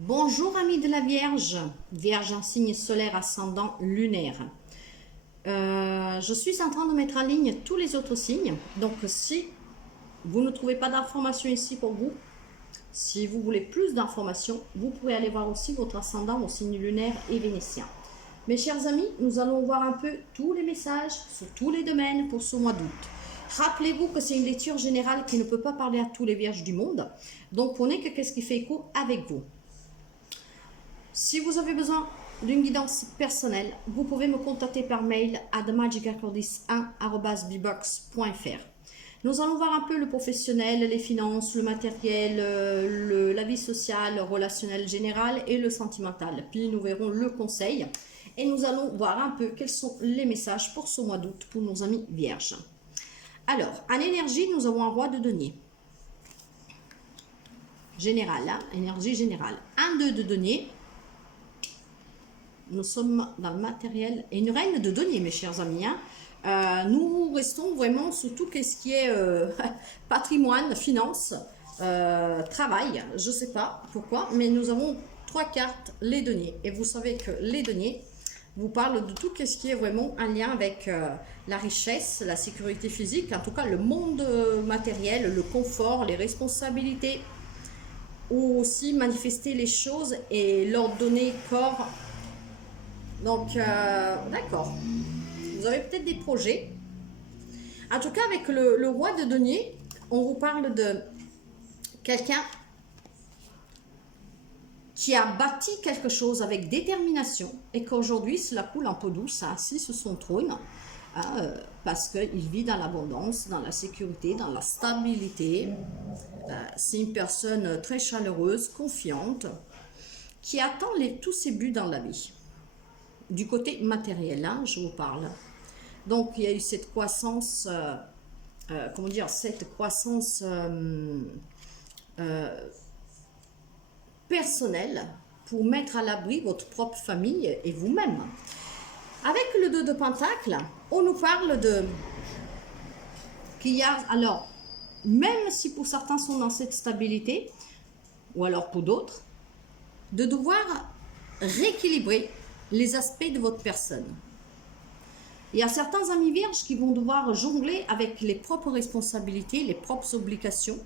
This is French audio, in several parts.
Bonjour amis de la Vierge, Vierge en signe solaire ascendant lunaire. Je suis en train de mettre en ligne tous les autres signes. Donc si vous ne trouvez pas d'informations ici pour vous, si vous voulez plus d'informations, vous pouvez aller voir aussi votre ascendant au signe lunaire et vénitien. Mes chers amis, nous allons voir un peu tous les messages sur tous les domaines pour ce mois d'août. Rappelez-vous que c'est une lecture générale qui ne peut pas parler à tous les vierges du monde. Donc prenez que qu'est-ce qui fait écho avec vous. Si vous avez besoin d'une guidance personnelle, vous pouvez me contacter par mail à themagicacordis1@bbox.fr. Nous allons voir un peu le professionnel, les finances, le matériel, la vie sociale, relationnelle générale et le sentimental. Puis nous verrons le conseil et nous allons voir un peu quels sont les messages pour ce mois d'août pour nos amis vierges. Alors, en énergie, nous avons un roi de denier. Général, hein? Énergie générale. Un 2 de denier. Nous sommes dans le matériel et une reine de denier, mes chers amis. Hein. Nous restons vraiment sur tout ce qui est patrimoine, finance, travail. Je ne sais pas pourquoi, mais nous avons 3 cartes, les deniers. Et vous savez que les deniers vous parlent de tout ce qui est vraiment en lien avec la richesse, la sécurité physique, en tout cas le monde matériel, le confort, les responsabilités, ou aussi manifester les choses et leur donner corps. Donc, d'accord. Vous avez peut-être des projets. En tout cas, avec le roi de denier, on vous parle de quelqu'un qui a bâti quelque chose avec détermination et qu'aujourd'hui, cela coule un peu douce, assis sur son trône, parce qu'il vit dans l'abondance, dans la sécurité, dans la stabilité. C'est une personne très chaleureuse, confiante, qui attend tous ses buts dans la vie. Du côté matériel, hein, je vous parle. Donc, il y a eu cette croissance, personnelle pour mettre à l'abri votre propre famille et vous-même. Avec le 2 de Pentacle, on nous parle de qu'il y a, alors, même si pour certains sont dans cette stabilité, ou alors pour d'autres, de devoir rééquilibrer les aspects de votre personne. Il y a certains amis vierges qui vont devoir jongler avec les propres responsabilités, les propres obligations,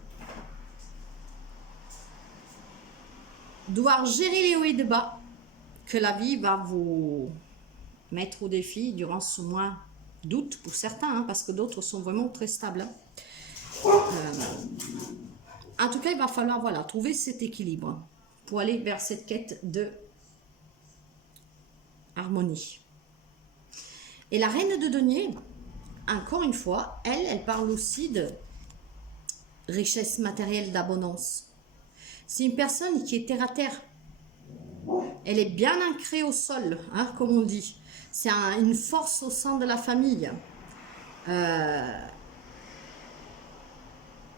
devoir gérer les hauts et les bas que la vie va vous mettre au défi durant ce mois d'août pour certains, hein, parce que d'autres sont vraiment très stables. En tout cas, il va falloir trouver cet équilibre pour aller vers cette quête de harmonie. Et la reine de denier, encore une fois, elle parle aussi de richesse matérielle, d'abondance. C'est une personne qui est terre à terre. Elle est bien ancrée au sol, hein, comme on dit. C'est une force au sein de la famille.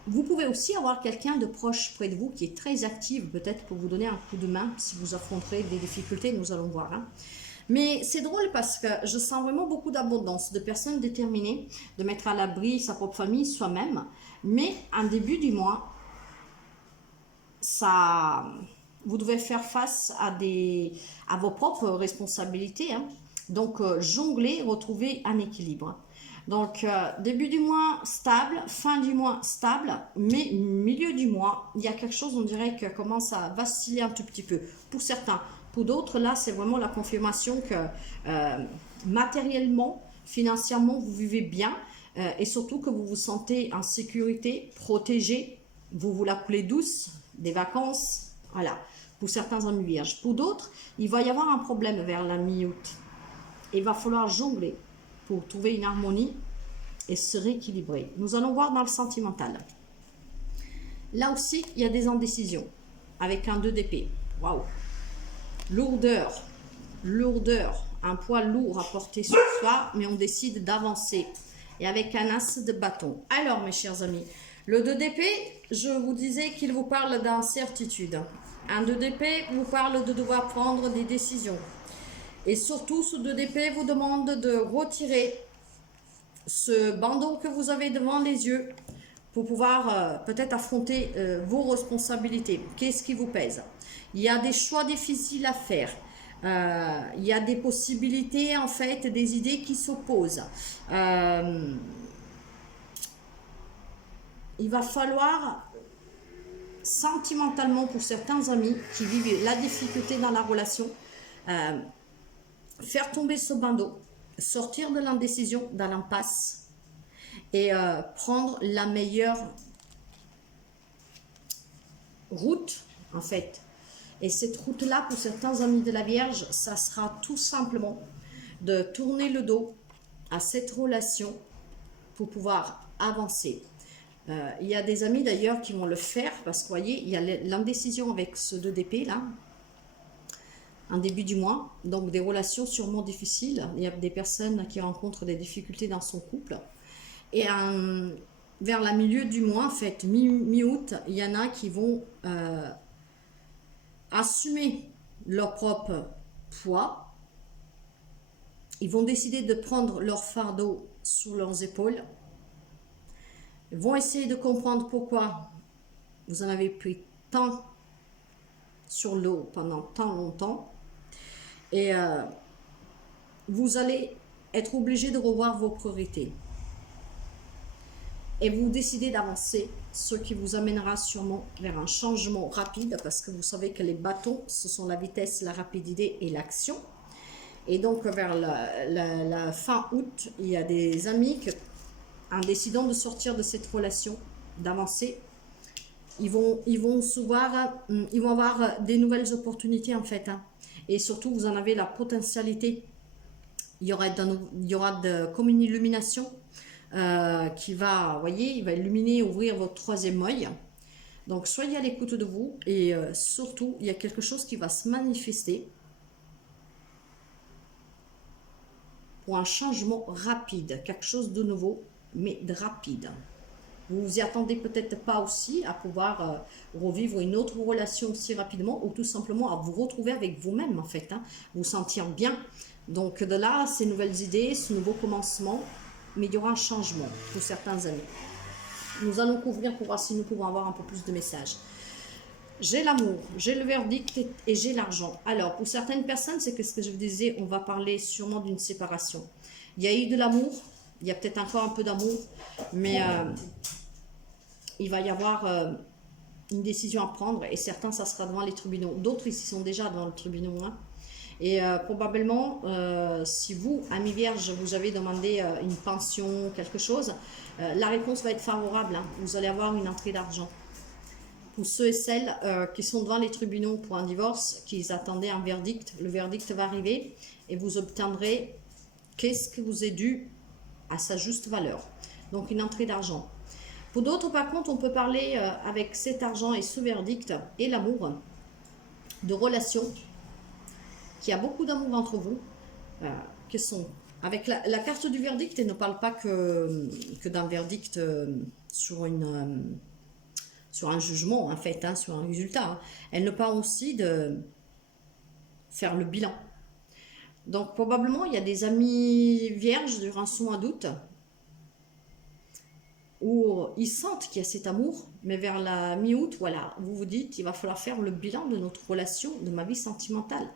Vous pouvez aussi avoir quelqu'un de proche près de vous qui est très actif, peut-être pour vous donner un coup de main si vous affronterez des difficultés, nous allons voir. Hein. Mais c'est drôle parce que je sens vraiment beaucoup d'abondance, de personnes déterminées, de mettre à l'abri sa propre famille, soi-même. Mais en début du mois, vous devez faire face à vos propres responsabilités. Hein. Donc, jongler, retrouver un équilibre. Donc, début du mois, stable, fin du mois, stable, mais milieu du mois, il y a quelque chose, on dirait, qui commence à vaciller un tout petit peu. Pour certains. Pour d'autres, là, c'est vraiment la confirmation que matériellement, financièrement, vous vivez bien et surtout que vous vous sentez en sécurité, protégé, vous la coulez douce, des vacances, voilà, pour certains amis vierges. Pour d'autres, il va y avoir un problème vers la mi-août. Il va falloir jongler pour trouver une harmonie et se rééquilibrer. Nous allons voir dans le sentimental. Là aussi, il y a des indécisions avec un 2 d'épée. Waouh! Lourdeur, un poids lourd à porter sur soi, mais on décide d'avancer. Et avec un as de bâton. Alors, mes chers amis, le 2 d'épée, je vous disais qu'il vous parle d'incertitude. Un 2 d'épée vous parle de devoir prendre des décisions. Et surtout, ce 2 d'épée vous demande de retirer ce bandeau que vous avez devant les yeux pour pouvoir peut-être affronter vos responsabilités. Qu'est-ce qui vous pèse? Il y a des choix difficiles à faire. Il y a des possibilités, en fait, des idées qui s'opposent. Il va falloir, sentimentalement, pour certains amis qui vivent la difficulté dans la relation, faire tomber ce bandeau, sortir de l'indécision, de l'impasse et prendre la meilleure route, en fait. Et cette route-là, pour certains amis de la Vierge, ça sera tout simplement de tourner le dos à cette relation pour pouvoir avancer. Il y a des amis d'ailleurs qui vont le faire parce que vous voyez, il y a l'indécision avec ce 2 d'épée là, en début du mois, donc des relations sûrement difficiles. Il y a des personnes qui rencontrent des difficultés dans son couple. Et vers la milieu du mois, en fait, mi-août, il y en a qui vont assumer leur propre poids. Ils vont décider de prendre leur fardeau sur leurs épaules. Ils vont essayer de comprendre pourquoi vous en avez pris tant sur l'eau pendant tant longtemps. Et vous allez être obligé de revoir vos priorités. Et vous décidez d'avancer, ce qui vous amènera sûrement vers un changement rapide, parce que vous savez que les bâtons, ce sont la vitesse, la rapidité et l'action. Et donc vers la fin août, il y a des amis qui, en décidant de sortir de cette relation, d'avancer, ils vont avoir des nouvelles opportunités en fait. Et surtout, vous en avez la potentialité. Il y aura comme une illumination qui va, vous voyez, il va illuminer, ouvrir votre 3e œil. Donc, soyez à l'écoute de vous et surtout, il y a quelque chose qui va se manifester pour un changement rapide, quelque chose de nouveau, mais de rapide. Vous vous y attendez peut-être pas aussi à pouvoir revivre une autre relation aussi rapidement ou tout simplement à vous retrouver avec vous-même en fait, vous sentir bien. Donc de là, ces nouvelles idées, ce nouveau commencement, mais il y aura un changement pour certains amis. Nous allons couvrir pour voir si nous pouvons avoir un peu plus de messages. J'ai l'amour, j'ai le verdict et j'ai l'argent. Alors, pour certaines personnes, c'est que ce que je vous disais, on va parler sûrement d'une séparation. Il y a eu de l'amour, il y a peut-être encore un peu d'amour, mais il va y avoir une décision à prendre et certains, ça sera devant les tribunaux. D'autres, ils sont déjà devant le tribunal. Et probablement, si vous, amis vierges, vous avez demandé une pension, quelque chose, la réponse va être favorable. Vous allez avoir une entrée d'argent. Pour ceux et celles qui sont devant les tribunaux pour un divorce, qui attendaient un verdict, le verdict va arriver et vous obtiendrez qu'est-ce que vous est dû à sa juste valeur. Donc une entrée d'argent. Pour d'autres, par contre, on peut parler avec cet argent et ce verdict et l'amour de relations, qu'il y a beaucoup d'amour entre vous, qui sont avec la carte du verdict, elle ne parle pas que d'un verdict sur un jugement, en fait, sur un résultat. Elle ne parle aussi de faire le bilan. Donc, probablement, il y a des amis vierges durant ce mois d'août où ils sentent qu'il y a cet amour, mais vers la mi-août, voilà, vous vous dites, il va falloir faire le bilan de notre relation, de ma vie sentimentale.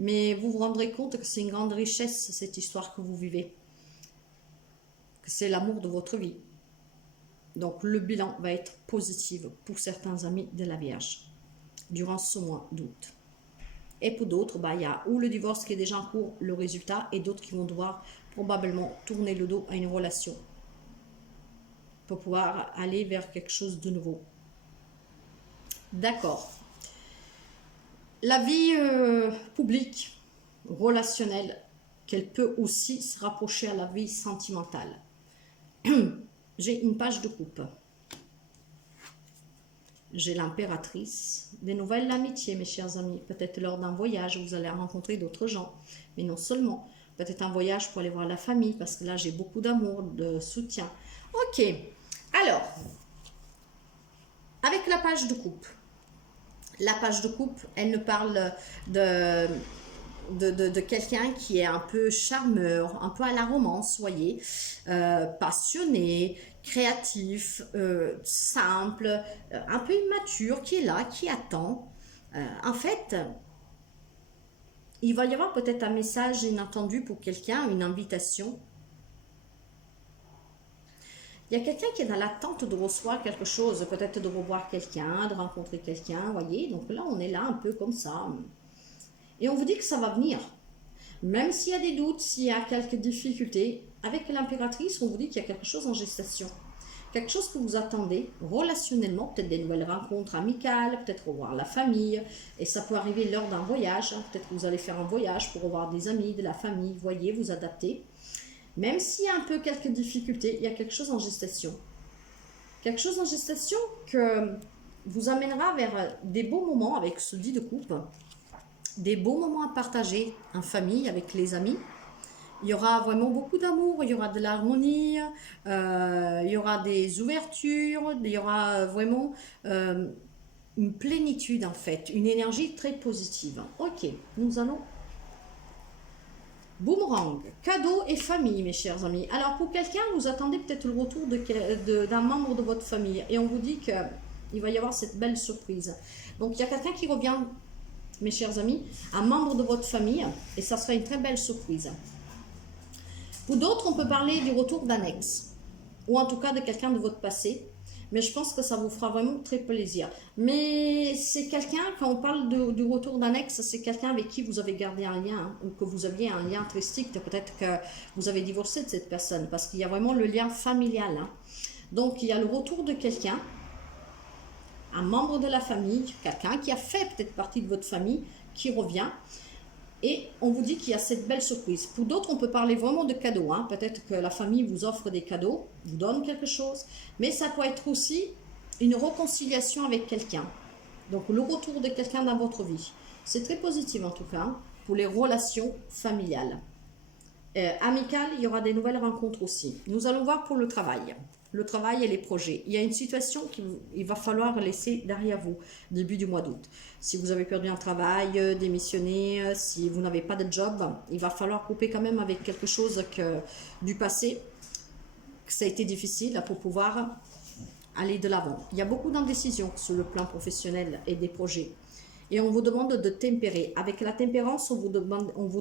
Mais vous vous rendrez compte que c'est une grande richesse, cette histoire que vous vivez. Que c'est l'amour de votre vie. Donc, le bilan va être positif pour certains amis de la Vierge durant ce mois d'août. Et pour d'autres, il y a ou le divorce qui est déjà en cours, le résultat, et d'autres qui vont devoir probablement tourner le dos à une relation pour pouvoir aller vers quelque chose de nouveau. D'accord. La vie publique, relationnelle, qu'elle peut aussi se rapprocher à la vie sentimentale. J'ai une page de coupe. J'ai l'impératrice. Des nouvelles d'amitié, mes chers amis. Peut-être lors d'un voyage, vous allez rencontrer d'autres gens. Mais non seulement. Peut-être un voyage pour aller voir la famille. Parce que là, j'ai beaucoup d'amour, de soutien. Ok. Alors, avec la page de coupe. La page de coupe, elle nous parle de quelqu'un qui est un peu charmeur, un peu à la romance, voyez, passionné, créatif, simple, un peu immature, qui est là, qui attend. En fait, il va y avoir peut-être un message inattendu pour quelqu'un, une invitation. Il y a quelqu'un qui est dans l'attente de recevoir quelque chose, peut-être de revoir quelqu'un, de rencontrer quelqu'un, vous voyez. Donc là, on est là un peu comme ça. Et on vous dit que ça va venir. Même s'il y a des doutes, s'il y a quelques difficultés, avec l'impératrice, on vous dit qu'il y a quelque chose en gestation. Quelque chose que vous attendez relationnellement, peut-être des nouvelles rencontres amicales, peut-être revoir la famille, et ça peut arriver lors d'un voyage, hein. Peut-être que vous allez faire un voyage pour revoir des amis, de la famille, voyez, vous adapter. Même s'il y a un peu quelques difficultés, il y a quelque chose en gestation. Quelque chose en gestation que vous amènera vers des beaux moments avec ce dit de coupe, des beaux moments à partager en famille, avec les amis. Il y aura vraiment beaucoup d'amour, il y aura de l'harmonie, il y aura des ouvertures, il y aura vraiment une plénitude en fait, une énergie très positive. Ok, nous allons... Boomerang, cadeau et famille, mes chers amis. Alors pour quelqu'un, vous attendez peut-être le retour d'un membre de votre famille et on vous dit qu'il va y avoir cette belle surprise. Donc il y a quelqu'un qui revient, mes chers amis, un membre de votre famille et ça sera une très belle surprise. Pour d'autres, on peut parler du retour d'un ex, ou en tout cas de quelqu'un de votre passé, mais je pense que ça vous fera vraiment très plaisir. Mais c'est quelqu'un, quand on parle du retour d'un ex, c'est quelqu'un avec qui vous avez gardé un lien, hein, ou que vous aviez un lien très strict, peut-être que vous avez divorcé de cette personne, parce qu'il y a vraiment le lien familial. Hein. Donc il y a le retour de quelqu'un, un membre de la famille, quelqu'un qui a fait peut-être partie de votre famille, qui revient. Et on vous dit qu'il y a cette belle surprise. Pour d'autres, on peut parler vraiment de cadeaux. Hein. Peut-être que la famille vous offre des cadeaux, vous donne quelque chose. Mais ça peut être aussi une réconciliation avec quelqu'un. Donc le retour de quelqu'un dans votre vie. C'est très positif en tout cas hein, pour les relations familiales. Amicales, il y aura des nouvelles rencontres aussi. Nous allons voir pour le travail. Le travail et les projets. Il y a une situation qu'il va falloir laisser derrière vous, début du mois d'août. Si vous avez perdu un travail, démissionné, si vous n'avez pas de job, il va falloir couper quand même avec quelque chose du passé, que ça a été difficile pour pouvoir aller de l'avant. Il y a beaucoup d'indécisions sur le plan professionnel et des projets. Et on vous demande de tempérer. Avec la tempérance, on vous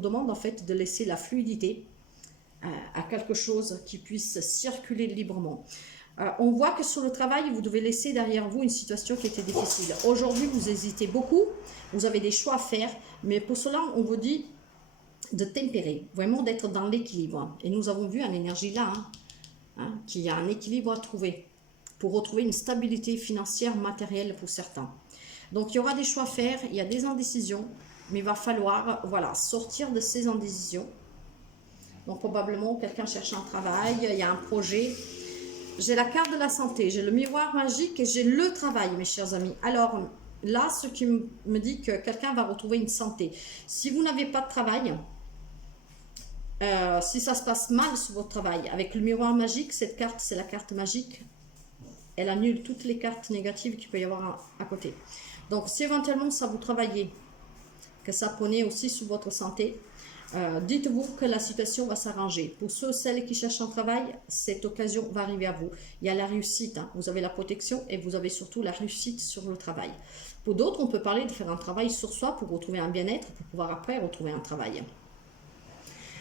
demande en fait de laisser la fluidité à quelque chose qui puisse circuler librement. On voit que sur le travail, vous devez laisser derrière vous une situation qui était difficile. Aujourd'hui, vous hésitez beaucoup, vous avez des choix à faire, mais pour cela, on vous dit de tempérer, vraiment d'être dans l'équilibre. Et nous avons vu en énergie là, qu'il y a un équilibre à trouver pour retrouver une stabilité financière, matérielle pour certains. Donc, il y aura des choix à faire, il y a des indécisions, mais il va falloir voilà, sortir de ces indécisions. Donc, probablement, quelqu'un cherche un travail, il y a un projet. J'ai la carte de la santé, j'ai le miroir magique et j'ai le travail, mes chers amis. Alors, là, ce qui me dit que quelqu'un va retrouver une santé. Si vous n'avez pas de travail, si ça se passe mal sur votre travail, avec le miroir magique, cette carte, c'est la carte magique. Elle annule toutes les cartes négatives qu'il peut y avoir à côté. Donc, si éventuellement, ça vous travaillez, que ça prenait aussi sur votre santé, dites-vous que la situation va s'arranger. Pour ceux et celles qui cherchent un travail, cette occasion va arriver à vous. Il y a la réussite, hein. Vous avez la protection et vous avez surtout la réussite sur le travail. Pour d'autres, on peut parler de faire un travail sur soi pour retrouver un bien-être, pour pouvoir après retrouver un travail.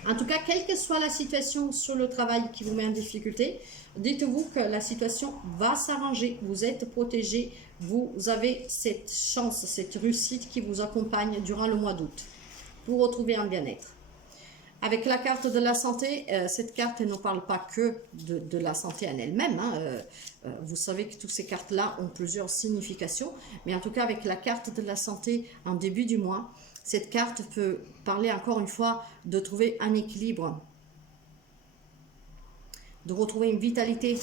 En tout cas, quelle que soit la situation sur le travail qui vous met en difficulté, dites-vous que la situation va s'arranger, vous êtes protégé, vous avez cette chance, cette réussite qui vous accompagne durant le mois d'août pour retrouver un bien-être. Avec la carte de la santé, cette carte elle ne parle pas que de la santé en elle-même. Hein. Vous savez que toutes ces cartes-là ont plusieurs significations. Mais en tout cas, avec la carte de la santé en début du mois, cette carte peut parler encore une fois de trouver un équilibre, de retrouver une vitalité.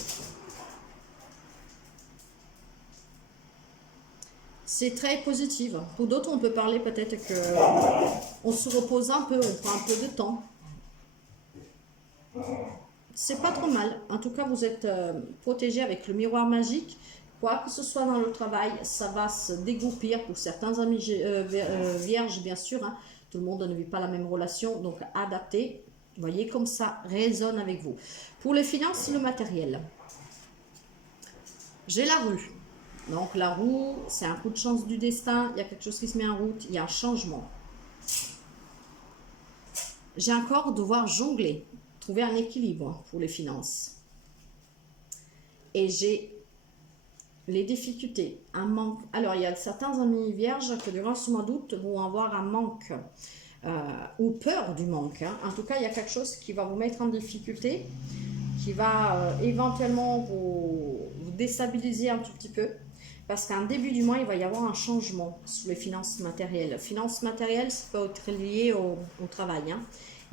C'est très positif. Pour d'autres, on peut parler peut-être qu'on se repose un peu, on prend un peu de temps. C'est pas trop mal. En tout cas, vous êtes protégé avec le miroir magique. Quoi que ce soit dans le travail, ça va se dégoupir pour certains amis vierges, bien sûr. Hein. Tout le monde ne vit pas la même relation, donc adaptez. Vous voyez comme ça résonne avec vous. Pour les finances, le matériel. J'ai la rue. Donc la roue, c'est un coup de chance du destin. Il y a quelque chose qui se met en route. Il y a un changement. J'ai encore devoir jongler, trouver un équilibre pour les finances. Et j'ai les difficultés, un manque. Alors, il y a certains amis vierges que durant ce mois d'août vont avoir un manque ou peur du manque. Hein. En tout cas, il y a quelque chose qui va vous mettre en difficulté, qui va éventuellement vous déstabiliser un tout petit peu. Parce qu'à un début du mois, il va y avoir un changement sur les finances matérielles. Finances matérielles, ça peut être lié au travail. Hein.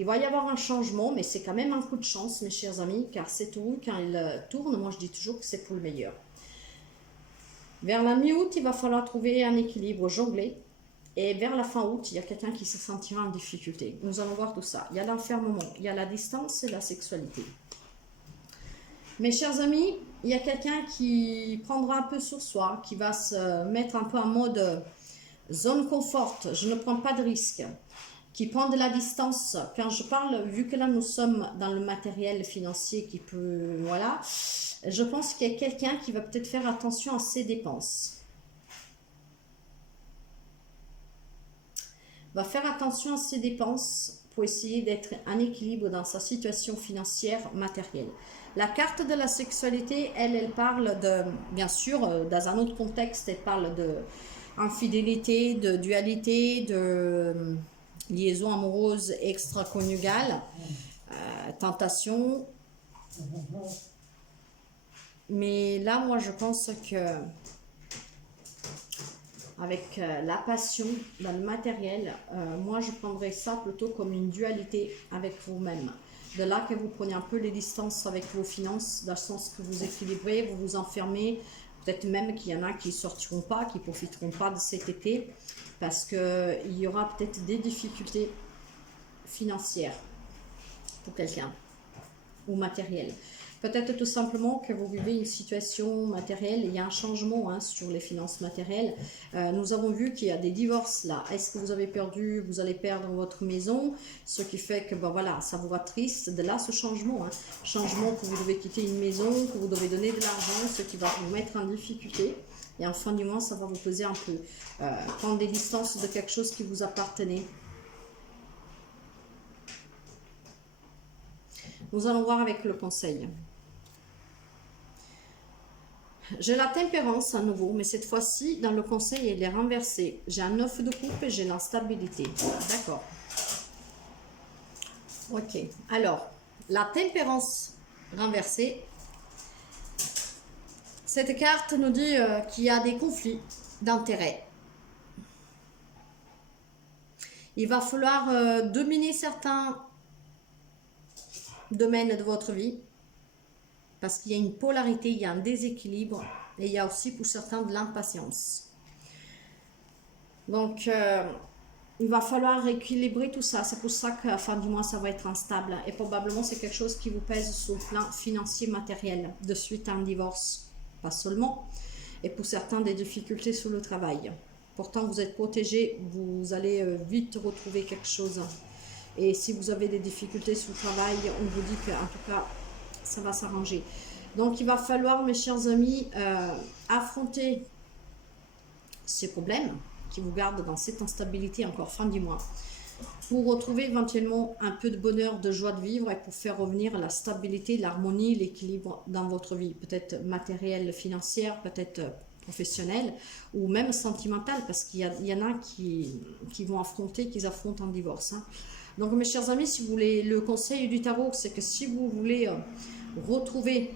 Il va y avoir un changement, mais c'est quand même un coup de chance, mes chers amis, car cette roue, quand elle tourne, moi je dis toujours que c'est pour le meilleur. Vers la mi-août, il va falloir trouver un équilibre, jongler. Et vers la fin août, il y a quelqu'un qui se sentira en difficulté. Nous allons voir tout ça. Il y a l'enfermement, il y a la distance et la sexualité. Mes chers amis, il y a quelqu'un qui prendra un peu sur soi, qui va se mettre un peu en mode zone confort, je ne prends pas de risque, qui prend de la distance. Quand je parle, vu que là nous sommes dans le matériel financier qui peut, voilà, je pense qu'il y a quelqu'un qui va peut-être faire attention à ses dépenses. Va faire attention à ses dépenses pour essayer d'être en équilibre dans sa situation financière matérielle. La carte de la sexualité, elle parle de, bien sûr, dans un autre contexte, elle parle de infidélité, de dualité, de liaison amoureuse extra-conjugale, tentation. Mais là, moi, je pense que avec la passion dans le matériel, moi, je prendrais ça plutôt comme une dualité avec vous-même. De là que vous prenez un peu les distances avec vos finances, dans le sens que vous équilibrez, vous vous enfermez. Peut-être même qu'il y en a qui ne sortiront pas, qui ne profiteront pas de cet été, parce qu'il y aura peut-être des difficultés financières pour quelqu'un, ou matérielles. Peut-être tout simplement que vous vivez une situation matérielle, il y a un changement hein, sur les finances matérielles. Nous avons vu qu'il y a des divorces là. Est-ce que vous avez perdu, vous allez perdre votre maison, ce qui fait que ben, voilà, ça vous rend triste. De là ce changement, hein. Changement que vous devez quitter une maison, que vous devez donner de l'argent, ce qui va vous mettre en difficulté. Et en fin du mois, ça va vous peser un peu. Prendre des distances de quelque chose qui vous appartenait. Nous allons voir avec le conseil. J'ai la tempérance à nouveau, mais cette fois-ci, dans le conseil, elle est renversée. J'ai un 9 de coupe et j'ai l'instabilité. D'accord. Ok. Alors, la tempérance renversée, cette carte nous dit qu'il y a des conflits d'intérêts. Il va falloir dominer certains domaines de votre vie. Parce qu'il y a une polarité, il y a un déséquilibre et il y a aussi pour certains de l'impatience. Donc, il va falloir équilibrer tout ça. C'est pour ça qu'à la fin du mois, ça va être instable. Et probablement, c'est quelque chose qui vous pèse sur le plan financier matériel, de suite à un divorce. Pas seulement. Et pour certains, des difficultés sur le travail. Pourtant, vous êtes protégé, vous allez vite retrouver quelque chose. Et si vous avez des difficultés sur le travail, on vous dit qu'en tout cas, ça va s'arranger. Donc, il va falloir, mes chers amis, affronter ces problèmes qui vous gardent dans cette instabilité encore fin du mois pour retrouver éventuellement un peu de bonheur, de joie de vivre et pour faire revenir la stabilité, l'harmonie, l'équilibre dans votre vie. Peut-être matérielle, financière, peut-être professionnelle ou même sentimentale parce qu'il y en a qui vont affronter, qui affrontent un divorce. Hein. Donc, mes chers amis, si vous voulez, le conseil du tarot, c'est que si vous voulez retrouver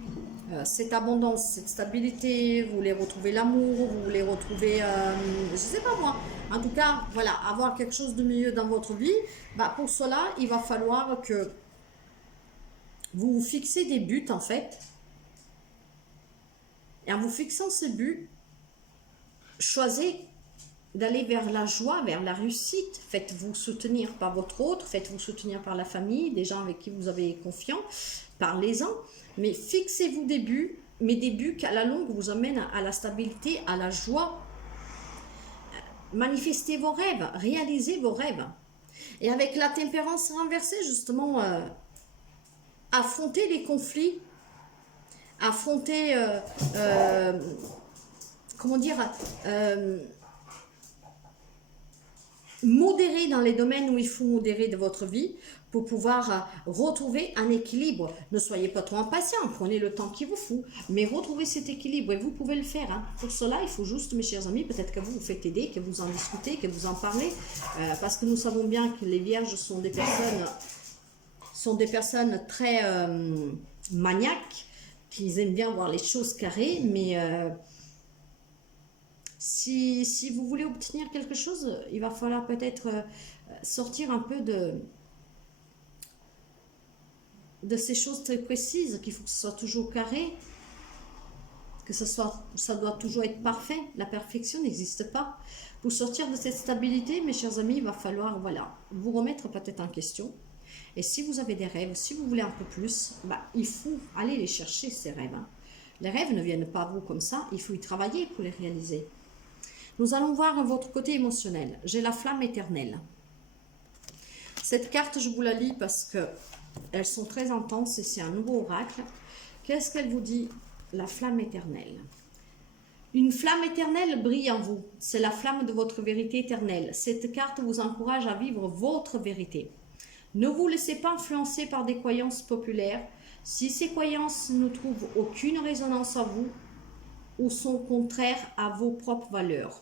cette abondance, cette stabilité, vous voulez retrouver l'amour, vous voulez retrouver, je ne sais pas moi, en tout cas, voilà, avoir quelque chose de mieux dans votre vie, bah pour cela, il va falloir que vous vous fixez des buts en fait. Et en vous fixant ces buts, choisissez d'aller vers la joie, vers la réussite. Faites-vous soutenir par votre autre, faites-vous soutenir par la famille, des gens avec qui vous avez confiance, parlez-en. Mais fixez-vous des buts, mais des buts qui à la longue vous amènent à la stabilité, à la joie. Manifestez vos rêves, réalisez vos rêves. Et avec la tempérance renversée, justement, affrontez les conflits affronter, comment dire, modérer dans les domaines où il faut modérer de votre vie pour pouvoir retrouver un équilibre. Ne soyez pas trop impatient, prenez le temps qu'il vous faut, mais retrouvez cet équilibre et vous pouvez le faire. Hein. Pour cela, il faut juste, mes chers amis, peut-être que vous vous faites aider, que vous en discutez, que vous en parlez, parce que nous savons bien que les vierges sont des personnes très maniaques, qui aiment bien voir les choses carrées, mais si vous voulez obtenir quelque chose, il va falloir peut-être sortir un peu de ces choses très précises, qu'il faut que ce soit toujours carré, que ça doit toujours être parfait. La perfection n'existe pas. Pour sortir de cette stabilité, mes chers amis, il va falloir, voilà, vous remettre peut-être en question. Et si vous avez des rêves, si vous voulez un peu plus, il faut aller les chercher, ces rêves. Hein. Les rêves ne viennent pas à vous comme ça, il faut y travailler pour les réaliser. Nous allons voir votre côté émotionnel. J'ai la flamme éternelle. Cette carte, je vous la lis parce que elles sont très intenses et c'est un nouveau oracle. Qu'est-ce qu'elle vous dit? La flamme éternelle. Une flamme éternelle brille en vous. C'est la flamme de votre vérité éternelle. Cette carte vous encourage à vivre votre vérité. Ne vous laissez pas influencer par des croyances populaires. Si ces croyances ne trouvent aucune résonance à vous ou sont contraires à vos propres valeurs,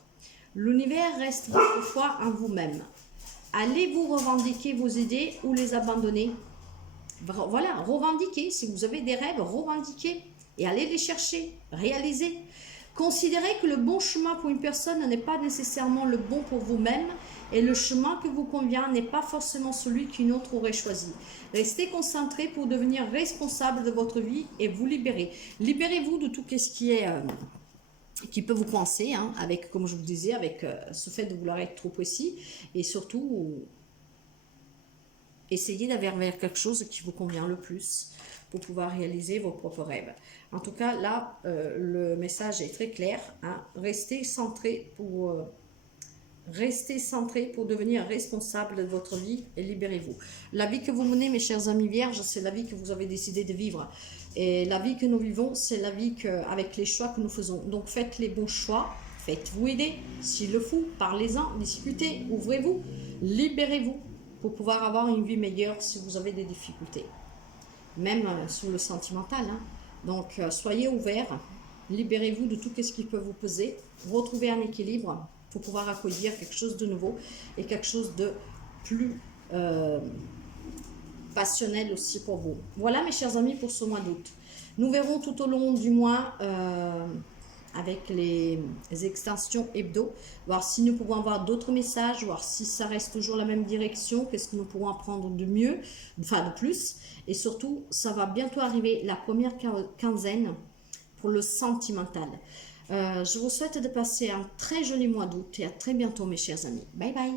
l'univers reste votre foi en vous-même. Allez-vous revendiquer vos idées ou les abandonner? Voilà, revendiquez. Si vous avez des rêves, revendiquez et allez les chercher, réalisez. Considérez que le bon chemin pour une personne n'est pas nécessairement le bon pour vous-même et le chemin que vous convient n'est pas forcément celui qu'une autre aurait choisi. Restez concentré pour devenir responsable de votre vie et vous libérer. Libérez-vous de tout ce qui peut vous coincer, hein, avec, comme je vous disais, avec ce fait de vouloir être trop précis et surtout essayez d'aller vers quelque chose qui vous convient le plus pour pouvoir réaliser vos propres rêves. En tout cas, là, le message est très clair. Hein. Restez centré pour devenir responsable de votre vie et libérez-vous. La vie que vous menez, mes chers amis vierges, c'est la vie que vous avez décidé de vivre. Et la vie que nous vivons, c'est la vie avec les choix que nous faisons. Donc faites les bons choix, faites-vous aider. S'il le faut, parlez-en, discutez, ouvrez-vous, libérez-vous pour pouvoir avoir une vie meilleure si vous avez des difficultés. Même sur le sentimental. Hein. Donc soyez ouverts, libérez-vous de tout ce qui peut vous peser, retrouvez un équilibre pour pouvoir accueillir quelque chose de nouveau et quelque chose de plus passionnel aussi pour vous. Voilà mes chers amis pour ce mois d'août. Nous verrons tout au long du mois avec les extensions hebdo, voir si nous pouvons avoir d'autres messages, voir si ça reste toujours la même direction, qu'est-ce que nous pourrons apprendre de mieux, enfin de plus. Et surtout, ça va bientôt arriver la première quinzaine pour le sentimental. Je vous souhaite de passer un très joli mois d'août et à très bientôt mes chers amis. Bye bye.